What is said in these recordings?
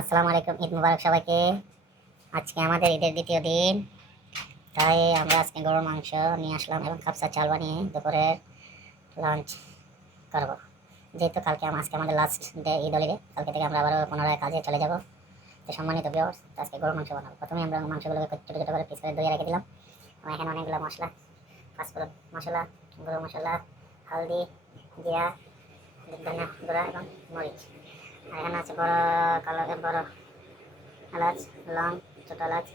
আসসালামু আলাইকুম, ঈদ মুবারক সবাইকে। আজকে আমাদের ঈদের দ্বিতীয় দিন, তাই আমরা আজকে গরুর মাংস নিয়ে আসলাম এবং খাপসা চাল বানিয়ে দুপুরে লাঞ্চ করব। যেহেতু আজকে আমাদের লাস্ট ডে ঈদ হলিডে, কালকে থেকে আমরা আবারও পুনরায় কাজে চলে যাব। তো সম্মানিত ভিউয়ার্স, আজকে গরুর মাংস বানাবো। প্রথমে আমরা মাংসগুলোকে ছোটো ছোটো করে পিস করে ধুয়ে রেখে দিলাম। আমার এখানে অনেকগুলো মশলা, পাঁচফোড়ন মশলা, গরুর মশলা, হলদি, জিরা, ধনিয়া গুঁড়া এবং মরিচ। আর এখানে আছে বড় এলাচ, লং, ছোট এলাচ,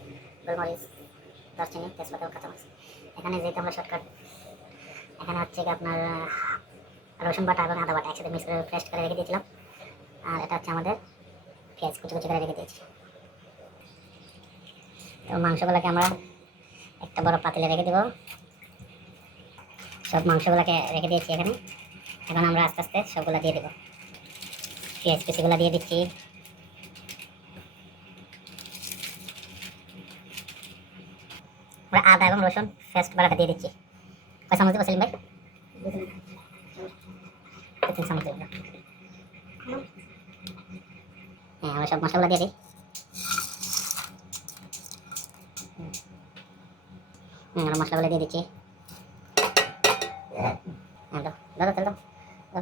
গোলমরিচ, দারচিনি, তেজপাতা ও কাঁচামরিচ। এখানে যেহেতু আমরা শর্টকাট, এখানে হচ্ছে কি আপনার রসুন বাটা এবং আদা বাটা একসাথে মিক্স করে পেস্ট করে রেখে দিয়েছিলাম। আর এটা হচ্ছে আমাদের পেঁয়াজ কুচি কুচি করে রেখে দিয়েছি। তো মাংসগুলোকে আমরা একটা বড় পাতিলে রেখে দেবো। সব মাংসগুলোকে রেখে দিয়েছি এখানে। এখন আমরা আস্তে আস্তে সবগুলো দিয়ে দেবো। পেঁয়াজ কুচিগুলো দিয়ে দিচ্ছি। আমরা আদা এবং রসুন পেস্ট বাটাটা দিয়ে দিচ্ছি। কয় চামচ দেবো সেলিম ভাই? 2-3 চামচ দেবো। হ্যাঁ, আমরা সব মশলাগুলো দিয়ে দিই। আমরা মশলাগুলো দিয়ে দিচ্ছি। হ্যাঁ, দাও তেল দাও।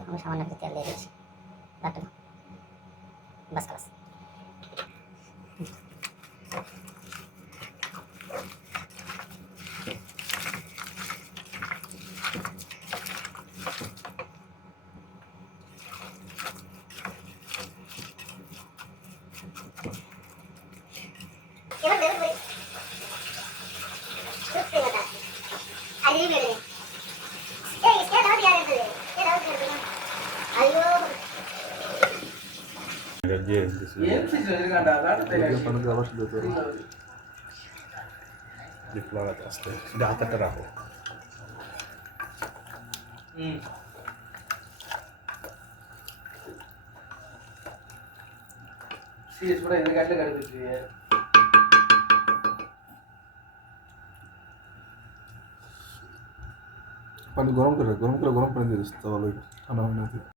আমি সামান্য একটু তেল দিয়ে দিচ্ছি। বাস খালাস। আসতে হাতটা রাখো। পানি গরম করে গরম পানি দিয়ে দিস তাহলে ঠান্ডা পানি না দিয়ে